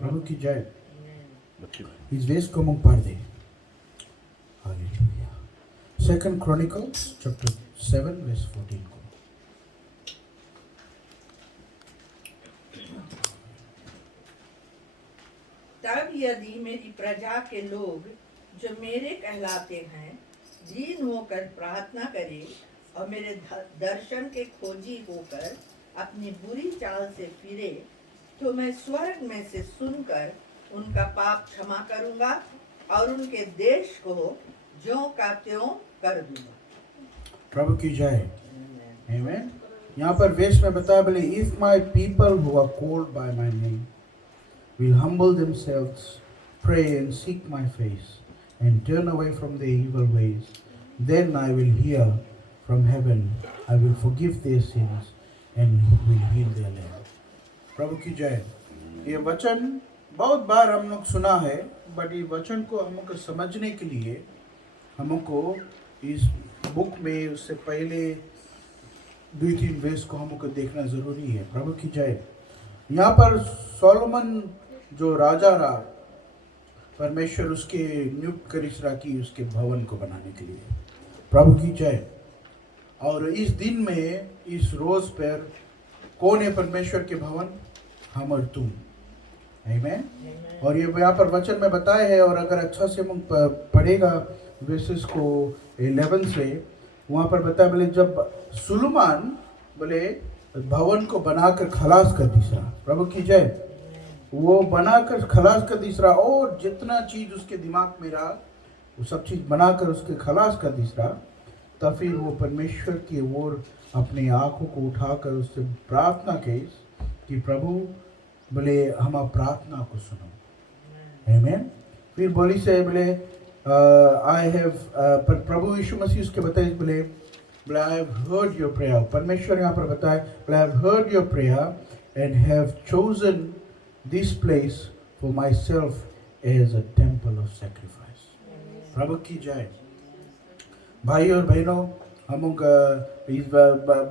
प्रभु की जय। इस वेस को हम पढ़ दे। हालेलुया। 2 Chronicles chapter 7 verse 14 को। तब यदि मेरी प्रजा के लोग जो मेरे कहलाते हैं दीन होकर प्रार्थना करे और मेरे दर्शन के खोजी होकर अपनी बुरी चाल से फिरे, तो मैं स्वर्ग में से सुनकर उनका पाप क्षमा करूंगा और उनके देश को ज्यों का त्यों कर दूंगा। प्रभु की जय। आमेन। यहाँ पर वेस में बताया बोले, if my people who are called by my name will humble themselves, pray and seek my face, and turn away from their evil ways, then I will hear from heaven, I will forgive their sins, and will heal their land. प्रभु की जय। ये वचन बहुत बार हम लोग सुना है, but ये वचन को हमको समझने के लिए हमको इस बुक में उससे पहले 2-3 वेस को हमको देखना ज़रूरी है। प्रभु की जय। यहाँ पर सोलोमन जो राजा रहा, परमेश्वर उसके नियुक्त करिस रहा की उसके भवन को बनाने के लिए। प्रभु की जय। और इस दिन में इस रोज पर कौन है परमेश्वर के भवन? हम और तुम। आमीन। और ये यहाँ पर वचन में बताया है, और अगर अच्छा से हम पढ़ेगा वर्सेस को 11 से, वहाँ पर बताया बोले जब सुलेमान बोले भवन को बनाकर खलास कर तीसरा। प्रभु की जय। वो बनाकर खलास कर तीसरा, और जितना चीज उसके दिमाग में रहा वो सब चीज बनाकर उसके खलास कर तीसरा। तब फिर वो परमेश्वर की ओर अपने आंखों को उठाकर उससे प्रार्थना की कि प्रभु बोले हम प्रार्थना को सुनो। आमीन। फिर बोली से बोले आई हैव, पर प्रभु यीशु मसीह उसके बताए बोले I have heard your prayer. परमेश्वर यहाँ पर बताए बोले I have heard your prayer and have chosen this place for myself as a temple of sacrifice. प्रभु की जय। भाई और बहनों, हम इस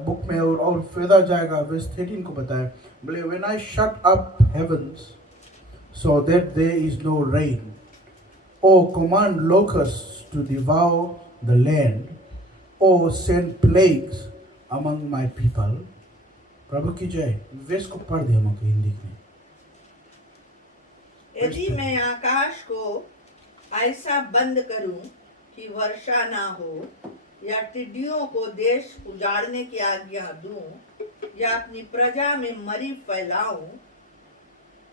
बुक में और फैदा जाएगा। वर्स 13 को बताया बोले when I shut up heavens so that there is no rain, or command locusts to devour the land, or send plagues among my people. प्रभु की जय। वेस को पढ़ दे हमको हिंदी में। यदि मैं आकाश को ऐसा बंद करूं कि वर्षा ना हो, या टिड्डियों को देश उजाड़ने की आज्ञा दूं, या अपनी प्रजा में मरी फैलाऊं,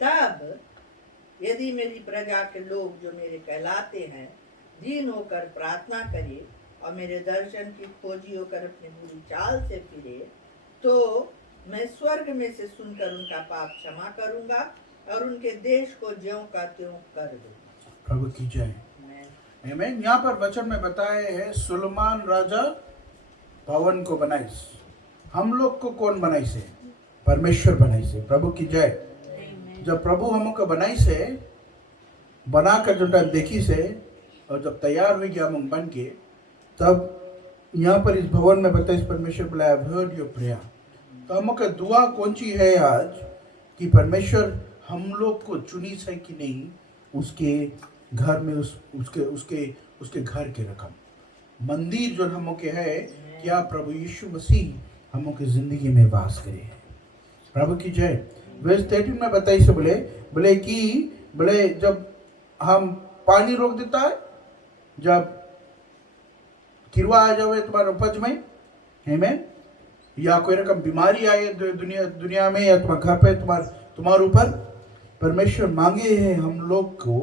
तब यदि मेरी प्रजा के लोग जो मेरे कहलाते हैं दीन होकर प्रार्थना करे और मेरे दर्शन की खोजी होकर अपनी बुरी चाल से फिरे, तो मैं स्वर्ग में से सुनकर उनका पाप क्षमा करूंगा और उनके देश को ज्यों का त्यों कर दूंगा। प्रभु की जय। आमीन। यहाँ पर वचन में बताए है सुलेमान राजा भवन को बनाई। हम लोग को कौन बनाई से? परमेश्वर बनाई से। प्रभु की जय। जब प्रभु हमको बनाई से, बनाकर जो टाइम देखी से, और जब तैयार हुई गया हम बन के, तब यहाँ पर इस भवन में बताइए परमेश्वर बोला I have heard your prayer. तो हमको दुआ कौन सी है आज कि परमेश्वर हम लोग को चुनी से कि नहीं उसके घर में उसके घर के रकम मंदिर जो हम के है, क्या प्रभु यीशु मसीह हम के जिंदगी में वास करे। प्रभु की जय। वर्स 13 में बताइए से बोले कि बोले जब हम पानी रोक देता है, जब किरवा आ जावे तुम्हारे उपज में, आमीन, या कोई रकम बीमारी आए दुनिया में, या तुम्हारे घर पे तुम्हारे ऊपर, परमेश्वर मांगे हैं हम लोग को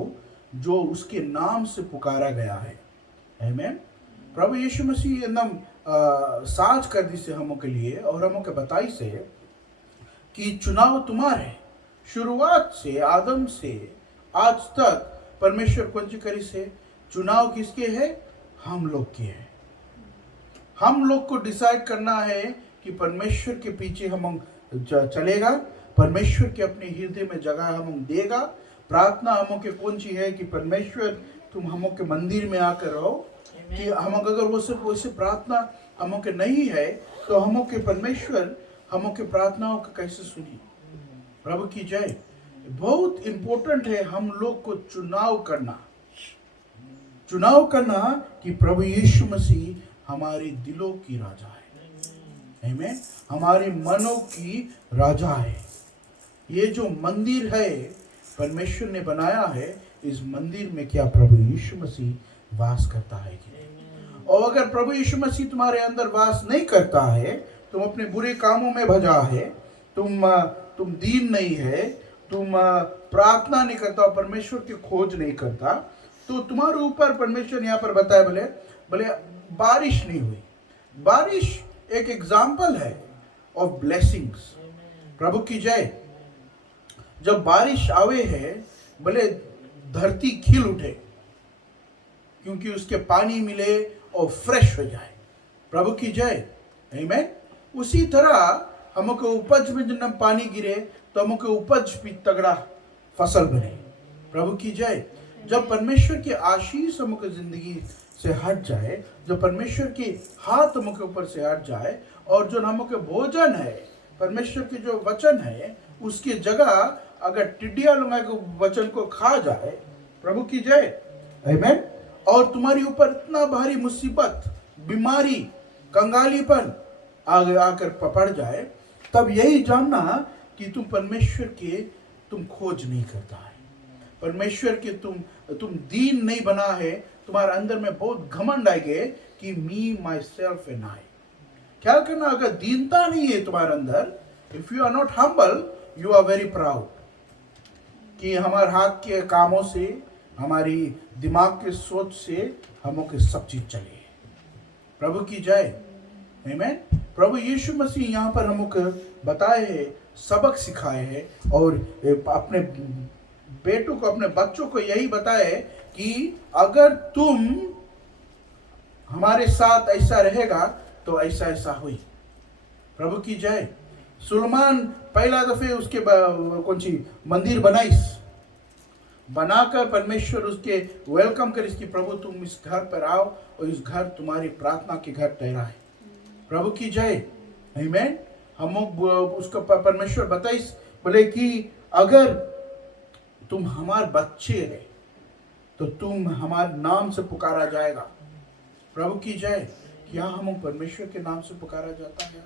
जो उसके नाम से पुकारा गया है। आमीन। प्रभु यीशु मसीह एकदम साज कर दी से हम के लिए, और हम के बताई से कि चुनाव तुम्हारे शुरुआत से आदम से आज तक परमेश्वर कौन सी करी से चुनाव किसके है? हम लोग के है। हम लोग को डिसाइड करना है कि परमेश्वर के पीछे हम चलेगा, परमेश्वर के अपने हृदय में जगह हम देगा। प्रार्थना हम के कौन सी है कि परमेश्वर तुम हम के मंदिर में आकर रहो, कि हम अगर वो सिर्फ वैसे प्रार्थना हम के नहीं है तो हम के परमेश्वर हम के प्रार्थनाओं को कैसे सुनी। प्रभु की जय। बहुत इंपॉर्टेंट है हम लोग को चुनाव करना कि प्रभु यीशु मसीह हमारे दिलों की राजा है। आमीन। हमारे मनों की राजा है। ये जो मंदिर है परमेश्वर ने बनाया है, इस मंदिर में क्या प्रभु यीशु मसीह वास करता है कि नहीं? और अगर प्रभु यीशु मसीह तुम्हारे अंदर वास नहीं करता है, तुम अपने बुरे कामों में भजा है, तुम दीन नहीं है, तुम प्रार्थना नहीं करता, परमेश्वर की खोज नहीं करता, तो तुम्हारे ऊपर परमेश्वर यहाँ पर बताया भले बारिश नहीं हुई। बारिश एक एग्जाम्पल है ऑफ ब्लेसिंग्स। प्रभु की जय। जब बारिश आवे है, भले धरती खिल उठे, क्योंकि उसके पानी मिले और फ्रेश हो जाए। प्रभु की जय। आमीन। उसी तरह हमको उपज में जब पानी गिरे तो हमको उपज भी तगड़ा फसल बने। प्रभु की जय। जब परमेश्वर की आशीष हमको जिंदगी से हट जाए, जब परमेश्वर की हाथ हमके ऊपर से हट जाए, और जो हमके भोजन है, परमेश्वर के जो वचन है, उसकी जगह अगर टिड्डियां लोग के वचन को खा जाए, प्रभु की जय, आमीन, और तुम्हारी ऊपर इतना भारी मुसीबत, बीमारी, कंगालीपन आकर पकड़ जाए, तब यही जानना कि तुम परमेश्वर के तुम खोज नहीं करता है, परमेश्वर के तुम दीन नहीं बना है। तुम्हारे अंदर में बहुत घमंड आएगे कि मी माई सेल्फ एंड आई। क्या करना? अगर दीनता नहीं है तुम्हारे अंदर, if you are not humble, you are very proud कि हमारे हाथ के कामों से, हमारी दिमाग के सोच से हमको सब चीज चले। प्रभु की जय। आमीन। प्रभु यीशु मसीह यहाँ पर हमको बताए है, सबक सिखाए है, और अपने बेटों को, अपने बच्चों को यही बताए कि अगर तुम हमारे साथ ऐसा रहेगा तो ऐसा ऐसा हुई। प्रभु की जय। सुलेमान पहला दफे उसके कौन सी मंदिर बनाकर परमेश्वर उसके वेलकम कर, इसकी प्रभु तुम इस घर पर आओ और इस घर तुम्हारी प्रार्थना के घर ठहरा है। प्रभु की जय। आमीन। हम उसको परमेश्वर बताइस बोले कि अगर तुम हमारे बच्चे रहे तो तुम हमारे नाम से पुकारा जाएगा। प्रभु की जय। क्या हम परमेश्वर के नाम से पुकारा जाता है?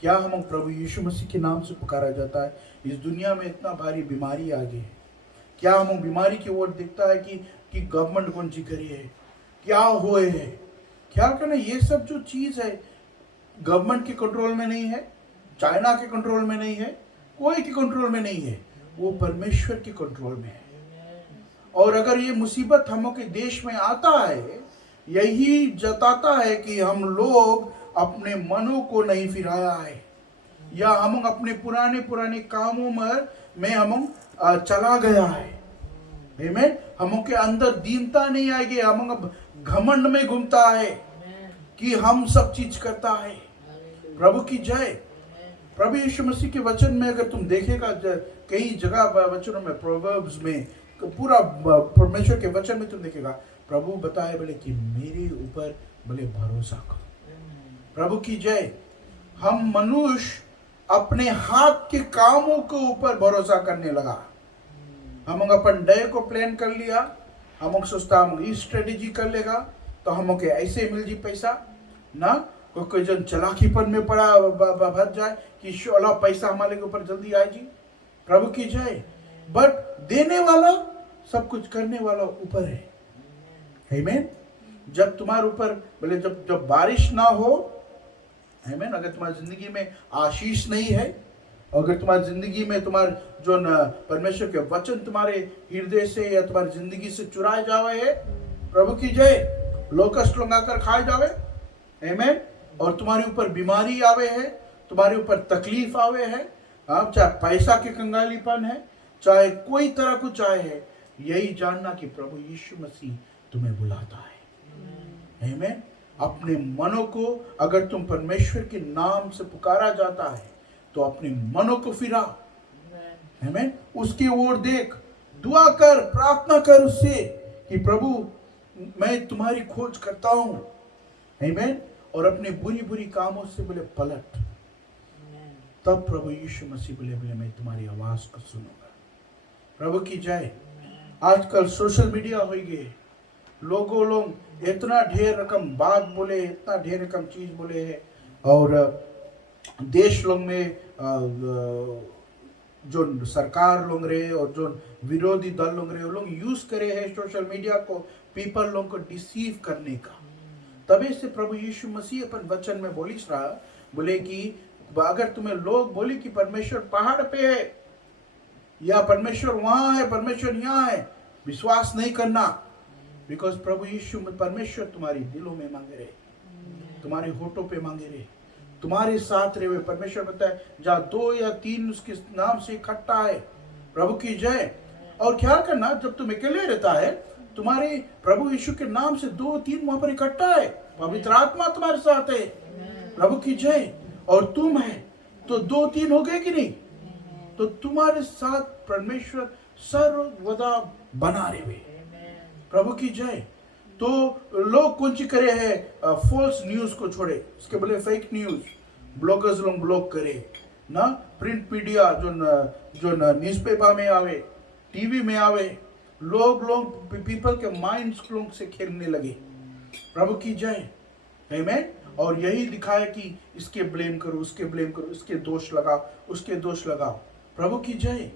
क्या हम प्रभु यीशु मसीह के नाम से पुकारा जाता है? इस दुनिया में इतना भारी बीमारी आ गई है, क्या हम बीमारी की ओर देखता है कि गवर्नमेंट कौन सी करी है, क्या हुए है? क्या करना? ये सब जो चीज है गवर्नमेंट के कंट्रोल में नहीं है, चाइना के कंट्रोल में नहीं है, कोई के कंट्रोल में नहीं है, वो परमेश्वर के कंट्रोल में है। और अगर ये मुसीबत हम के देश में आता है, यही जताता है कि हम लोग अपने मनों को नहीं फिराया है, या हम अपने पुराने कामों में हम चला गया है। आमीन। हम के अंदर दीनता नहीं आएगी, हम घमंड में घूमता है कि हम सब चीज करता है। प्रभु की जय। प्रभु यीशु मसीह के वचन में अगर तुम देखेगा, कई जगह वचनों में, प्रोवर्ब्स में, पूरा परमेश्वर के वचन में तुम देखेगा, प्रभु बताए बोले कि मेरे ऊपर बोले भरोसा करो। प्रभु की जय। हम मनुष्य अपने हाथ के कामों के ऊपर भरोसा करने लगा। हम अपन डे को प्लान कर लिया, हम सोचता हम इस स्ट्रेटेजी कर लेगा तो हम ऐसे मिल जी पैसा ना, कोई जन चलाकीपन में पड़ा भर जाए कि शोला पैसा हमारे के ऊपर जल्दी आए जी। प्रभु की जय। बट देने वाला, सब कुछ करने वाला ऊपर है। आमीन। जब तुम्हारे ऊपर बोले जब बारिश ना हो, आमीन, अगर तुम्हारी जिंदगी में आशीष नहीं है, अगर तुम्हारी जिंदगी में तुम्हारे जो परमेश्वर के वचन तुम्हारे हृदय से या तुम्हारी जिंदगी से चुराए जावे है, प्रभु की जय, लोकस्ट लोग आकर खाए जावे, आमीन, और तुम्हारे ऊपर बीमारी आवे है, तुम्हारे ऊपर तकलीफ आवे है, चाहे पैसा के कंगालीपन है, चाहे कोई तरह कुछ आए है, यही जानना कि प्रभु यीशु मसीह तुम्हें बुलाता है। आमीन। अपने मनों को अगर तुम परमेश्वर के नाम से पुकारा जाता है तो अपने मनों को फिरा। आमीन। उसकी ओर देख, दुआ कर, प्रार्थना कर उससे कि प्रभु मैं तुम्हारी खोज करता हूं। आमीन। और अपने बुरी कामों से बोले पलट, तब प्रभु यीशु मसीह बोले मैं तुम्हारी आवाज को सुनूंगा। प्रभु की जय। आजकल सोशल मीडिया हो गए, लोग इतना ढेर रकम बात बोले, इतना ढेर रकम चीज बोले है, और देश लोग में जो सरकार लोग रहे और जो विरोधी दल लोग रहे, वो लोग यूज करे हैं सोशल मीडिया को पीपल लोग को डिसीव करने का। तभी से प्रभु यीशु मसीह अपन वचन में बोलिस रहा, बोले कि अगर तुम्हें लोग बोले कि परमेश्वर पहाड़ पे है या परमेश्वर वहां है, परमेश्वर यहाँ है, विश्वास नहीं करना। बिकॉज प्रभु यीशु में परमेश्वर तुम्हारी दिलों में मांगे रहे, तुम्हारे होठों पे मांगे रहे, तुम्हारे साथ रहे हुए। परमेश्वर बताए जहाँ 2 या 3 उसके नाम से इकट्ठा है। प्रभु की जय। और ख्याल करना, जब तुम अकेले रहता है, तुम्हारे प्रभु यीशु के नाम से 2-3 वहां पर इकट्ठा है, पवित्र आत्मा तुम्हारे साथ है। प्रभु की जय। और तुम है तो 2-3 हो गए कि नहीं, तो तुम्हारे साथ परमेश्वर सर्वदा बना रहे। प्रभु की जय। तो लोग कौन सी करे है, फॉल्स न्यूज को छोड़े, इसके बोले फेक न्यूज, ब्लॉगर्स लोग ब्लॉग करे ना, प्रिंट मीडिया जो न्यूज़पेपर में आवे, टीवी में आवे, लोग पीपल के माइंड्स लोग से खेलने लगे। प्रभु की जय। आमीन। और यही दिखाए कि इसके ब्लेम करो, उसके ब्लेम करो, इसके दोष लगाओ, उसके दोष लगाओ। प्रभु की जय।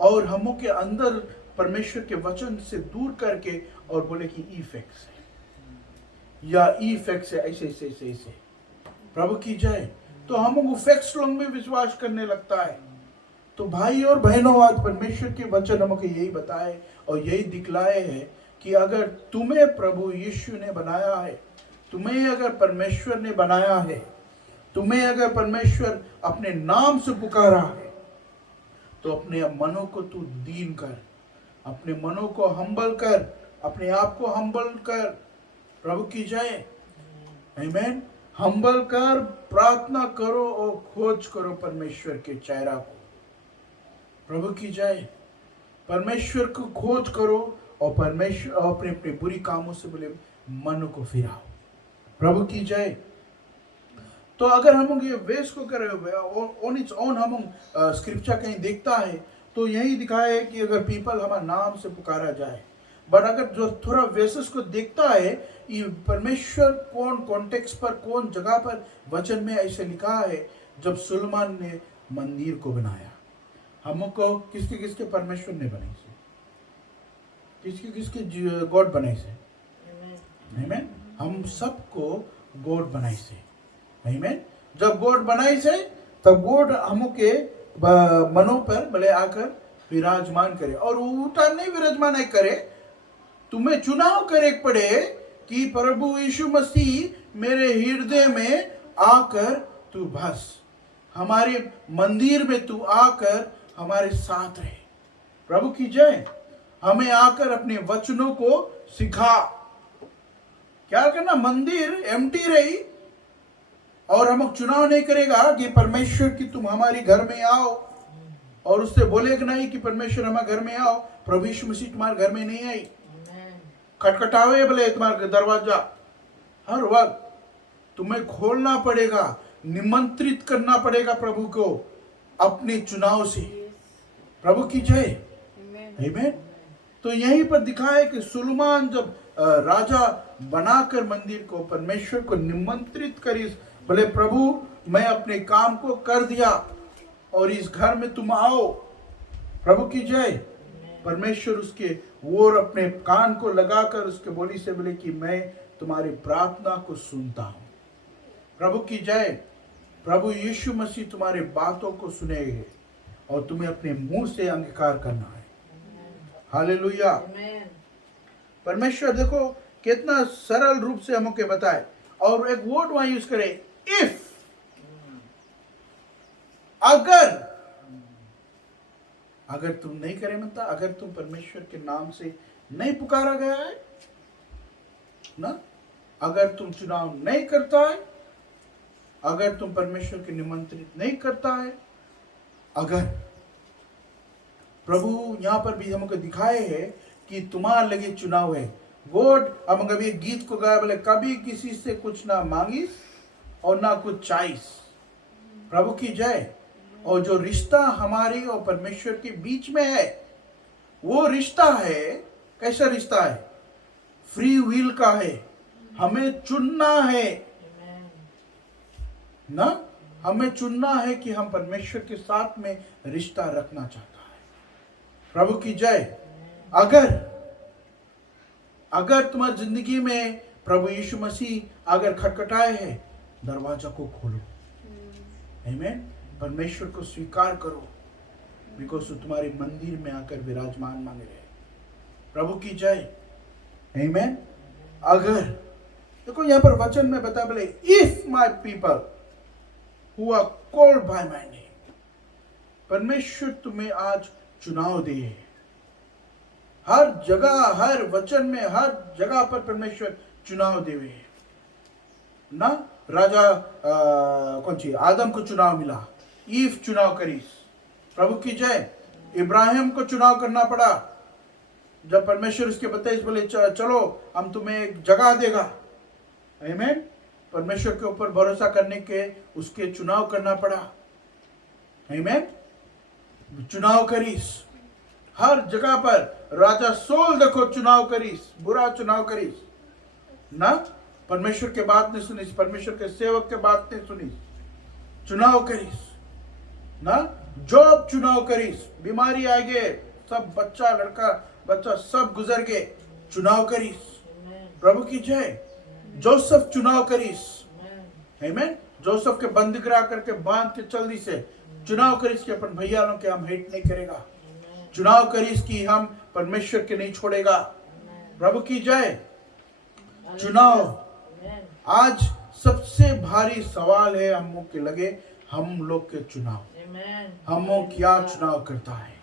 और हमों के अंदर परमेश्वर के वचन से दूर करके और बोले कि इफेक्ट्स है या इफेक्ट्स है, ऐसे ऐसे ऐसे ऐसे। प्रभु की जय। तो हम फैक्ट्स लोग में विश्वास करने लगता है। तो भाई और बहनों, आज परमेश्वर के वचन हमको यही बताए और यही दिखलाए हैं कि अगर तुम्हें प्रभु यीशु ने बनाया है, तुम्हें अगर परमेश्वर ने बनाया है, तुम्हें अगर परमेश्वर अपने नाम से पुकारा है, तो अपने मनों को तू दीन कर, अपने मनों को हम्बल कर, अपने आप को हम्बल कर। प्रभु की जय। आमीन। हम्बल कर, प्रार्थना करो और खोज करो परमेश्वर के चेहरा को। प्रभु की जय। परमेश्वर को खोज करो और परमेश्वर अपने अपने बुरी कामों से बोले मन को फिराओ। प्रभु की जय। तो अगर हम ये वेस को करे ऑन इट्स ओन, हम स्क्रिप्चर कहीं देखता है तो यही दिखाया है कि अगर पीपल हमारे नाम से पुकारा जाए, बट अगर जो थोड़ा वेसेस को देखता है, ये परमेश्वर कौन कॉन्टेक्स्ट पर, कौन जगह पर वचन में ऐसे लिखा है, जब सुलेमान ने मंदिर को बनाया, हमको किसके किसके परमेश्वर ने बनाई से, किसके किसके गॉड बनाई से। आमीन। हम सबको गॉड बनाई से। आमीन। जब गॉड बनाई से, तब गॉड हमों के मनों पर भले आकर विराजमान करे, और उल्टा नहीं विराजमान करे, तुम्हें चुनाव करे पड़े कि प्रभु यीशु मसीह मेरे हृदय में आकर तू बस, हमारे मंदिर में तू आकर हमारे साथ रहे। प्रभु की जय। हमें आकर अपने वचनों को सिखा। क्या करना, मंदिर एम्प्टी रही और हम चुनाव नहीं करेगा कि परमेश्वर की तुम हमारे घर में आओ, और उससे बोलेगा नहीं कि परमेश्वर हमारे घर में आओ, प्रभु यीशु मसीह तुम्हारे घर में नहीं आई, खटखटावे बोले तुम्हारा दरवाजा, हर वक्त तुम्हें खोलना पड़ेगा, निमंत्रित करना पड़ेगा प्रभु को अपने चुनाव से। प्रभु की जय। आमीन। तो यहीं पर दिखा है कि सुलेमान जब राजा बनाकर मंदिर को, परमेश्वर को निमंत्रित करी, बोले प्रभु मैं अपने काम को कर दिया और इस घर में तुम आओ। प्रभु की जय। परमेश्वर उसके और अपने कान को लगाकर उसके बोली से बोले कि मैं तुम्हारी प्रार्थना को सुनता हूं। प्रभु की जय। प्रभु यीशु मसीह तुम्हारे बातों को सुनेंगे और तुम्हें अपने मुंह से अंगीकार करना है। हालेलुया। परमेश्वर देखो कितना सरल रूप से हमको बताए, और एक वर्ड वहां यूज करे, इफ, अगर तुम नहीं करे, मतलब अगर तुम परमेश्वर के नाम से नहीं पुकारा गया है ना, अगर तुम चुनाव नहीं करता है, अगर तुम परमेश्वर के निमंत्रित नहीं करता है, अगर प्रभु यहाँ पर भी हमको दिखाए है कि तुम्हारे लगे चुनाव है। गॉड, हम कभी गीत को गाया, बोले कभी किसी से कुछ ना मांगिस और ना कुछ चाहिस। प्रभु की जय। और जो रिश्ता हमारी और परमेश्वर के बीच में है, वो रिश्ता है, कैसा रिश्ता है? फ्री विल का है, हमें चुनना है ना, हमें चुनना है कि हम परमेश्वर के साथ में रिश्ता रखना चाहता है। प्रभु की जय। अगर तुम्हारी जिंदगी में प्रभु यीशु मसीह अगर खटखटाए है, दरवाजा को खोलो, आमीन। परमेश्वर को स्वीकार करो, बिकॉज वो तुम्हारे मंदिर में आकर विराजमान मांग रहे हैं। प्रभु की जय, आमीन। अगर देखो यहाँ पर वचन में बता, बोले if my people who are called by my name, परमेश्वर तुम्हें आज चुनाव दिए। हर जगह, हर वचन में, हर जगह पर परमेश्वर चुनाव दिए ना। राजा कौन सी आदम को चुनाव मिला, ईव चुनाव करी। प्रभु की जय। इब्राहिम को चुनाव करना पड़ा, जब परमेश्वर उसके बताइए बोले चलो हम तुम्हें एक जगह देगा, आमीन। परमेश्वर के ऊपर भरोसा करने के उसके चुनाव करना पड़ा, आमीन। चुनाव करीस हर जगह पर। राजा सोल देखो चुनाव करीस, बुरा चुनाव करीस ना, परमेश्वर के बात नहीं सुनी, परमेश्वर के सेवक के बात नहीं सुनी, चुनाव करीस ना। जॉब चुनाव करीस, बीमारी आ गए, सब बच्चा लड़का बच्चा सब गुजर गए, चुनाव करीस। प्रभु की जय। जोसेफ चुनाव करीस, आमीन। जोसेफ के बंदीगृह करके बांध के चल दी से चुनाव करीस कि अपन भैया लोग के हम हेट नहीं करेगा, चुनाव करीस कि हम परमेश्वर के नहीं छोड़ेगा। प्रभु की जय। चुनाव आज सबसे भारी सवाल है हम लोग के लगे, हम लोग के चुनाव, हम लोग क्या चुनाव करता है।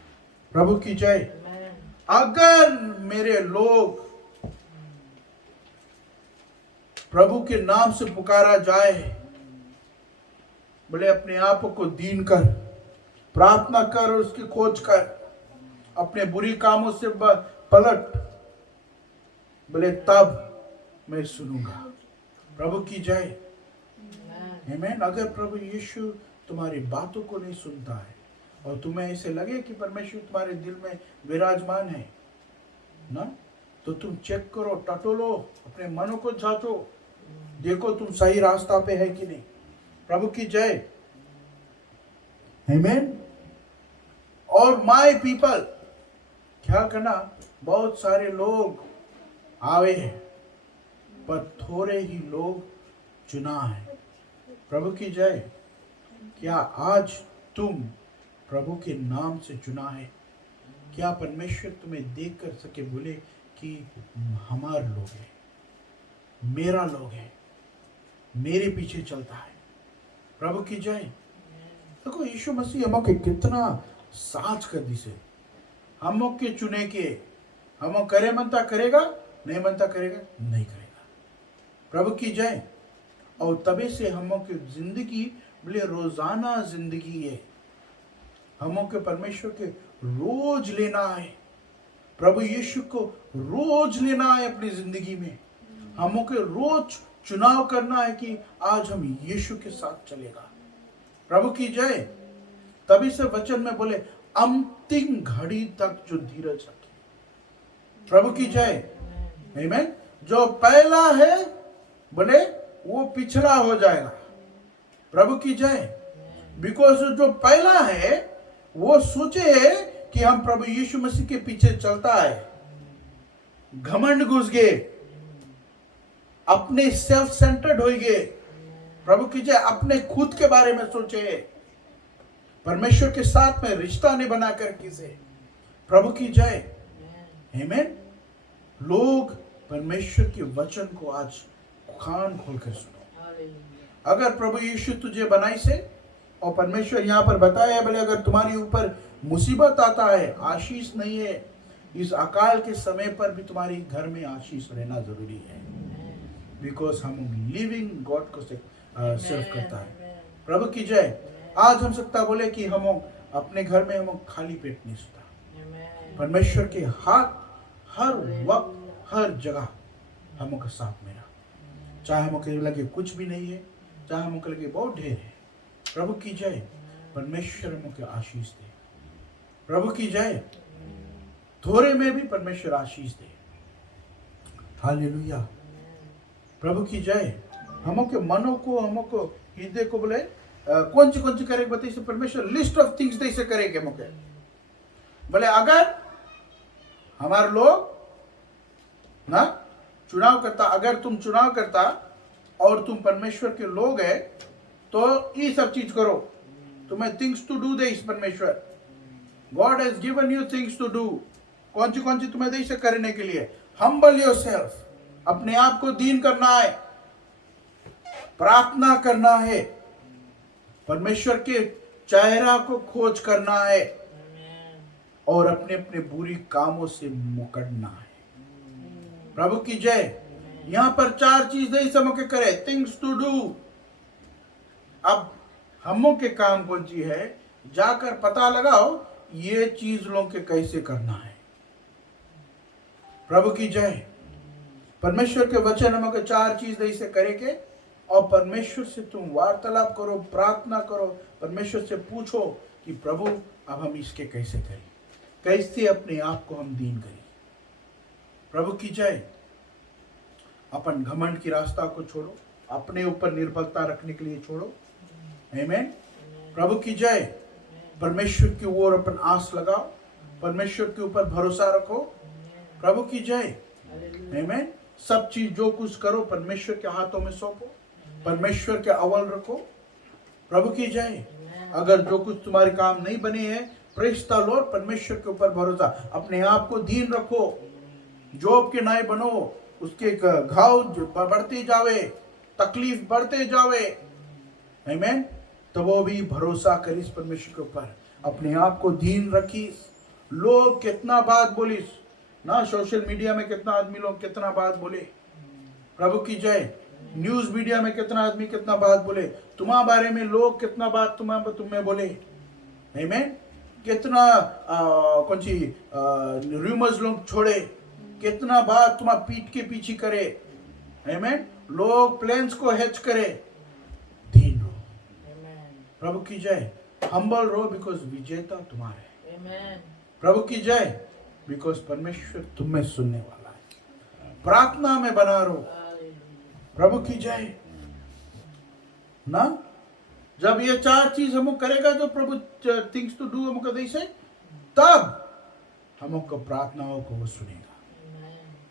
प्रभु की जय। अगर मेरे लोग प्रभु के नाम से पुकारा जाए, बोले अपने आप को दीन कर, प्रार्थना कर और उसकी खोज कर, अपने बुरी कामों से पलट, बोले तब मैं सुनूंगा। प्रभु की जय, आमीन। अगर प्रभु यीशु तुम्हारी बातों को नहीं सुनता है और तुम्हें ऐसे लगे कि परमेश्वर तुम्हारे दिल में विराजमान है ना, तो तुम चेक करो, टटोलो, अपने मनों को जांचो, देखो तुम सही रास्ता पे है कि नहीं। प्रभु की जय, आमीन। और माय पीपल, ख्याल करना, बहुत सारे लोग आवे हैं पर थोड़े ही लोग चुना है। प्रभु की जय। क्या आज तुम प्रभु के नाम से चुना है? क्या परमेश्वर तुम्हें देख कर सके बोले कि हमारे लोग है, मेरा लोग है, मेरे पीछे चलता है। प्रभु की जय। देखो यीशु मसीह हम के कितना साच कर दी से, हम के चुने के, हम करे मनता करेगा, नहीं मनता करेगा, नहीं करेगा। प्रभु की जय। और तबे से हम की जिंदगी बोले रोजाना जिंदगी है, हम के परमेश्वर के रोज लेना है, प्रभु यीशु को रोज लेना है अपनी जिंदगी में। हम के रोज चुनाव करना है कि आज हम यीशु के साथ चलेगा। प्रभु की जय। तभी से वचन में बोले अंतिम घड़ी तक जो धीरज रखे। प्रभु की जय, आमीन। जो पहला है बोले वो पिछड़ा हो जाएगा। प्रभु की जय। बिकॉज जो पहला है वो सोचे कि हम प्रभु यीशु मसीह के पीछे चलता है, घमंड घुस गए, अपने सेल्फ सेंटर्ड हो गए। प्रभु की जय। अपने खुद के बारे में सोचे, परमेश्वर के साथ में रिश्ता नहीं बनाकर किसे। प्रभु की जय, आमीन। लोग परमेश्वर के वचन को आज कान खोलकर सुनो। अगर प्रभु यीशु तुझे बनाई से, और परमेश्वर यहाँ पर बताया है बोले अगर तुम्हारे ऊपर मुसीबत आता है, आशीष नहीं है, इस अकाल के समय पर भी तुम्हारे घर में आशीष रहना जरूरी है। बिकॉज हम लिविंग गॉड को सर्व करता है। प्रभु की जय। आज हम सकता बोले कि हम अपने घर में हम खाली पेट नहीं सोता। परमेश्वर के हाथ हर वक्त हर जगह हम के साथ में रहा, चाहे हमको लगे कुछ भी नहीं है, चाहे हमको लगे बहुत ढेर है। प्रभु की जय। परमेश्वर हमको आशीष दे। प्रभु की जय। थोड़े में भी परमेश्वर आशीष दे। हालेलुया, प्रभु की जय। हमको मनो को, हमको हृदय को बोले कौन सी करे बताइए से परमेश्वर लिस्ट ऑफ थिंग्स दे से करेंगे मुके बोले अगर हमारे लोग ना चुनाव करता, अगर तुम चुनाव करता और तुम परमेश्वर के लोग है तो ये सब चीज करो, तुम्हें थिंग्स टू डू दे इस परमेश्वर। God has given you things to do. कौन सी तुम्हें दे से करने के लिए? हम्बल योरसेल्फ, अपने आप को दीन करना है, प्रार्थना करना है, परमेश्वर के चेहरा को खोज करना है और अपने अपने बुरी कामों से मुकरना है। प्रभु की जय। यहां पर 4 चीज दे समझ करे, थिंग्स टू डू। अब हमों के काम कौन सी है, जाकर पता लगाओ ये चीज लोग के कैसे करना है। प्रभु की जय। परमेश्वर के वचन हमको 4 चीज दे से करेंगे और परमेश्वर से तुम वार्तालाप करो, प्रार्थना करो, परमेश्वर से पूछो कि प्रभु अब हम इसके कैसे करें, कैसे अपने आप को हम दीन करें। प्रभु की जय। अपन घमंड की रास्ता को छोड़ो, अपने ऊपर निर्भरता रखने के लिए छोड़ो। आमीन। प्रभु की जय। परमेश्वर की ओर अपन आस लगाओ, परमेश्वर के ऊपर भरोसा रखो। प्रभु की जय। आमीन। सब चीज जो कुछ करो परमेश्वर के हाथों में सौंपो, परमेश्वर के अव्वल रखो। प्रभु की जय। अगर जो कुछ तुम्हारे काम नहीं बने हैं, प्रेज द लॉर्ड, परमेश्वर के ऊपर भरोसा, अपने आप को दीन रखो। जॉब के नाय बनो, उसके घाव बढ़ते जावे, तकलीफ बढ़ते जावे। आमीन। तो वो भी भरोसा करिस परमेश्वर के ऊपर, अपने आप को दीन रखिस। लोग कितना बात बोलिस ना, सोशल मीडिया में कितना आदमी लोग कितना बात बोले। प्रभु की जय। न्यूज मीडिया में कितना आदमी कितना बात बोले, तुम्हारे बारे में लोग कितना बात तुम्हें बोले। आमीन। कितना कौन सी रूमर्स लोग छोड़े, कितना बात तुम्हारा पीठ के पीछे करे। आमीन। लोग प्लान्स को हैच करे। दीन रहो। प्रभु की जय। हम्बल रहो बिकॉज विजेता तुम्हारे। प्रभु की जय। बिकॉज परमेश्वर तुम्हें सुनने वाला है। प्रार्थना में बना रहो। प्रभु की जय ना। जब ये 4 चीज हम करेगा जो प्रभु थिंग्स टू डू हमको दे से, तब हमको प्रार्थनाओं को वो सुनेगा।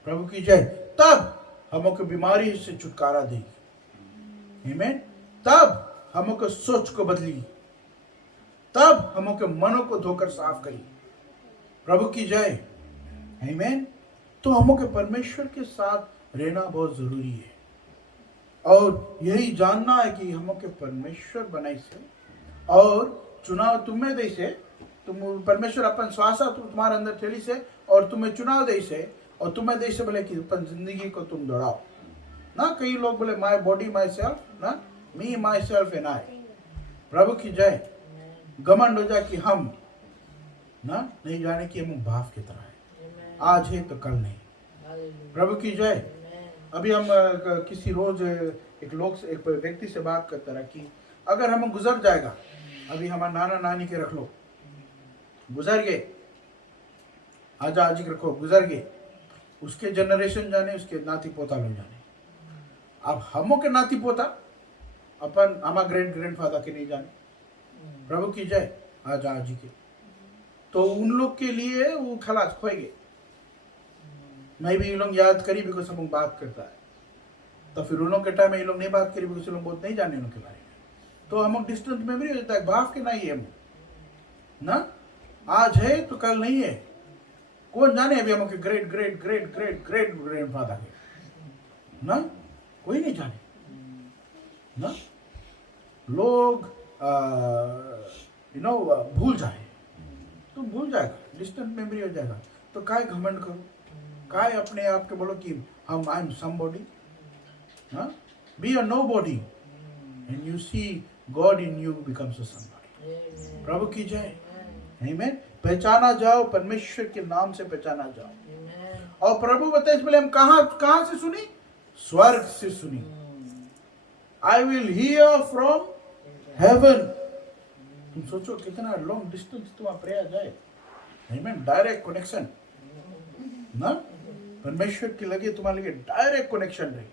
प्रभु की जय। तब हमको बीमारी से छुटकारा देगी। आमीन। तब हमको सोच को बदली, तब हमको मनों को धोकर साफ करी। प्रभु की जय। आमीन। तो हमको परमेश्वर के साथ रहना बहुत जरूरी है और यही जानना है कि हमको परमेश्वर बनाई से और चुनाव तुम्हें दे से, तुम परमेश्वर अपन श्वासा तुम्हारे अंदर ठेली से और तुम्हें चुनाव दे से और तुम्हें दे से बोले कि अपन जिंदगी को तुम दौड़ाओ ना। कई लोग बोले माय बॉडी माई सेल्फ ना, मी माई सेल्फ एंड आई। प्रभु की जय। घमंड हो जाए कि हम ना नहीं जाने कि हम भाव की तरह है, आज है तो कल नहीं। प्रभु की जय। अभी हम किसी रोज एक व्यक्ति से बात करते रहा कि अगर हम गुजर जाएगा, अभी हमारे नाना नानी के रख लो, गुजर गए, आजा आजी के रखो, गुजर गए, उसके जनरेशन जाने, उसके नाती पोता लोग जाने। अब हमों के नाती पोता अपन हमारा ग्रैंडफादर के नहीं जाने। प्रभु की जय। आजा आजी के तो उन लोग के लिए वो खलास खोएंगे। मैं भी ये लोग याद करी बिकॉज हम बात करता है, तो फिर उन लोग के टाइम में ये लोग नहीं बात करी बिकॉज लोग बहुत नहीं जाने उनके बारे में, तो हम डिस्टेंट मेमोरी हो जाता है, भाव के नहीं है हम ना, आज है तो कल नहीं है। कौन जाने अभी हम great great great great great grandfather है ना, कोई नहीं जाने ना। लोग भूल जाए तो भूल जाएगा, डिस्टेंट मेमोरी हो जाएगा। तो काय घमंड करो, काय अपने आप के बोलो कि हम आई एम समबॉडी ना, be a nobody and you see God in you becomes a somebody. प्रभु की जय। आमीन। पहचाना जाओ, परमेश्वर के नाम से पहचाना जाओ। और प्रभु बताए बोले हम कहां से सुनी? स्वर्ग से सुनी। I will hear from heaven. तुम सोचो कितना लॉन्ग डिस्टेंस तुम्हारा प्रेयर जाए। आमीन। डायरेक्ट कनेक्शन ना, परमेश्वर के लगे तुम्हारे लगे डायरेक्ट कनेक्शन रहे।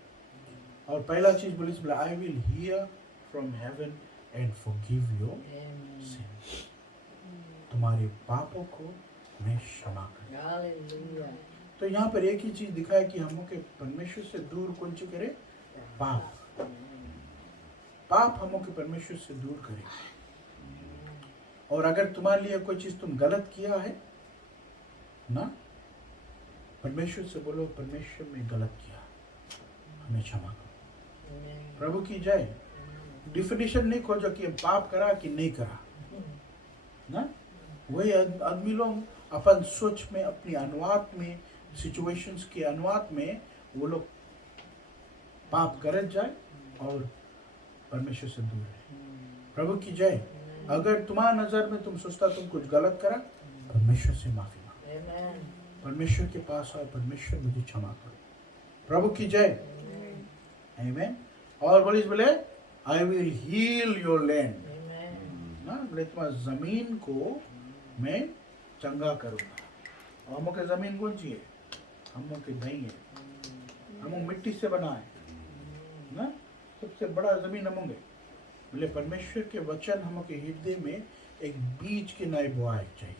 और पहला चीज बोली, I will hear from heaven and forgive your sins. तुम्हारे पापों को मैं क्षमा कर। हालेलुया। तो यहाँ पर एक ही चीज दिखाए कि हम के परमेश्वर से दूर कौन सी करे, पाप। पाप हम के परमेश्वर से दूर करे। और अगर तुम्हारे लिए कोई चीज तुम गलत किया है ना, परमेश्वर से बोलो, परमेश्वर में गलत किया, हमें क्षमा करो। प्रभु की जय। डिफिनेशन नहीं खोजो कि पाप करा कि नहीं करा ना। वही आदमी लोग अपन सोच में, अपनी अनुवाद में, सिचुएशंस के अनुवाद में वो लोग पाप कर जाए और परमेश्वर से दूर है। प्रभु की जय। अगर तुम्हारा नजर में तुम सोचता तुम कुछ गलत करा, परमेश्वर से माफी मांगो, परमेश्वर के पास आओ, परमेश्वर मुझे क्षमा करो। प्रभु की जय। आमीन। और बोले I will heal your land ना, बोले तुम्हारी जमीन को मैं चंगा करूंगा। और हम के जमीन कौन सी है, हम के नहीं है, हम मिट्टी से बना है ना। सबसे बड़ा जमीन हम होंगे। बोले परमेश्वर के वचन हम के हृदय में एक बीज के नए बोआ चाहिए।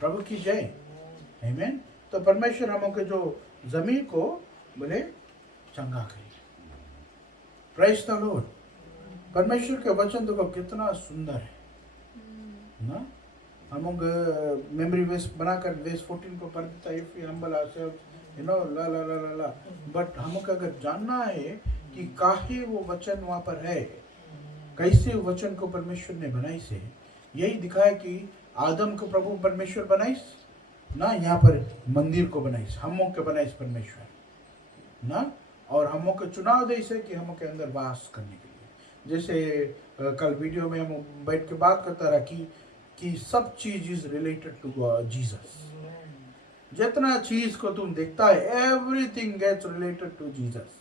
प्रभु की जय। आमीन। तो परमेश्वर हम के जो जमीन को बोले चंगा करिए। Praise the Lord. परमेश्वर के वचन देखो कितना सुंदर है ना। हम मेमोरी वेस बनाकर वेस 14 को पढ़ देता है, if we humble ourselves, you know, ला ला ला ला ला। बट हमको अगर जानना है कि काहे वो वचन वहाँ पर है, कैसे वचन को परमेश्वर ने बनाई से, यही दिखाया कि आदम को प्रभु परमेश्वर बनाइस ना, यहाँ पर मंदिर को बनाइस, हमों के बनाइस परमेश्वर ना। और हमों के चुनाव दे से कि हमों के अंदर वास करने के लिए। जैसे कल वीडियो में हम बैठ के बात करता रहा कि सब चीज इज रिलेटेड टू जीसस। जितना चीज को तुम देखता है, everything gets related to Jesus.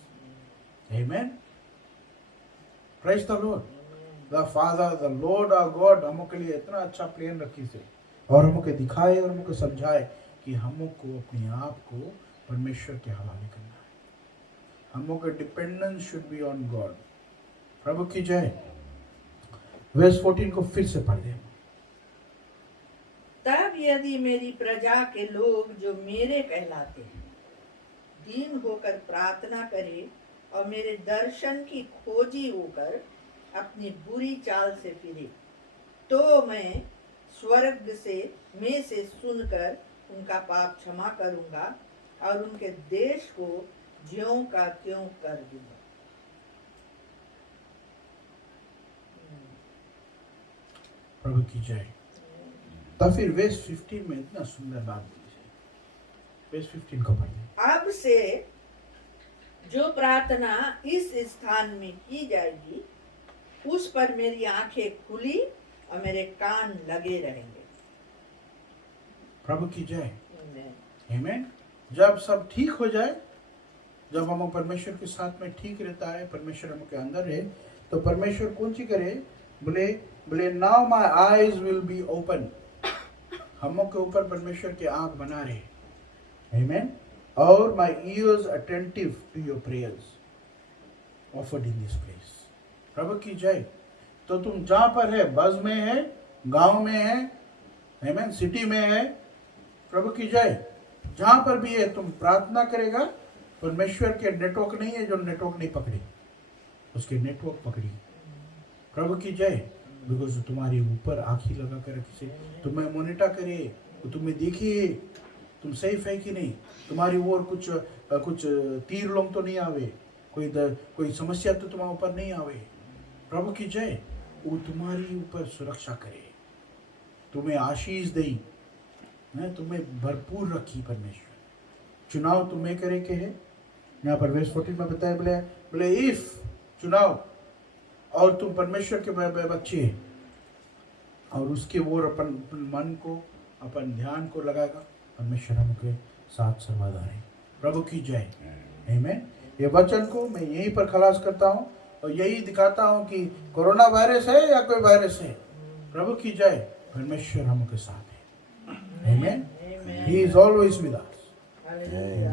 आमीन। Praise the Lord. The father, the Lord our God हमों के लिए इतना अच्छा प्लान रखी से, और हमों के दिखाए और हमों को समझाए कि हमों को अपने आप को परमेश्वर के हवाले करना है। हमों का dependence should be on God. प्रभु की जय। वर्स 14 को फिर से पढ़ दे। तब यदि मेरी प्रजा के लोग जो मेरे कहलाते हैं दीन होकर प्रार्थना करे और मेरे दर्शन की खोजी होकर अपनी बुरी चाल से फिरे, तो मैं स्वर्ग में से सुनकर उनका पाप क्षमा करूंगा और उनके देश को ज्यों का त्यों कर दूंगा। प्रभु की जय। तब फिर वर्स 15 में इतना सुंदर बात दी है। वर्स 15 को पढ़िए। अब से जो प्रार्थना इस स्थान में की जाएगी उस पर मेरी आंखें खुली और मेरे कान लगे रहेंगे। प्रभु की जय। आमीन। जब सब ठीक हो जाए, जब हम परमेश्वर के साथ में ठीक रहता है, परमेश्वर हम के अंदर है, तो परमेश्वर कौन सी करे, बोले now my eyes will be open. हम के ऊपर परमेश्वर के आंख बना रहे। आमीन। और my ears attentive to your prayers offered in this place. प्रभु की जय। तो तुम जहां पर है, बस में है, गांव में है, आमीन, सिटी में है, प्रभु की जय, जहां पर भी है तुम प्रार्थना करेगा, परमेश्वर के नेटवर्क नहीं है जो नेटवर्क नहीं पकड़ी, उसके नेटवर्क पकड़ी। प्रभु की जय। बिकॉज तुम्हारे ऊपर आंखी लगा कर रखी से तुम्हें मोनिटर करे, वो तुम्हें देखिए तुम सेफ है कि नहीं, तुम्हारी ओर कुछ तीर लोग तो नहीं आवे, कोई समस्या तो तुम्हारे ऊपर नहीं आवे। प्रभु की जय। वो तुम्हारी ऊपर सुरक्षा करे, तुम्हें आशीष दे, तुम्हें भरपूर रखी परमेश्वर। चुनाव तुम्हें करे के है। यहाँ पर वर्स 14 में बताया, बोले इफ चुनाव, और तुम परमेश्वर के बच्चे और उसके ओर अपन मन को, अपन ध्यान को लगाएगा, परमेश्वर हमके साथ सर्वदा है। प्रभु की जय। आमीन। ये वचन को मैं यहीं पर खलास करता हूँ और यही दिखाता हूँ कि कोरोना वायरस है या कोई वायरस है, प्रभु की जय, परमेश्वर हमके साथ है। आमीन। He is always with us. Hallelujah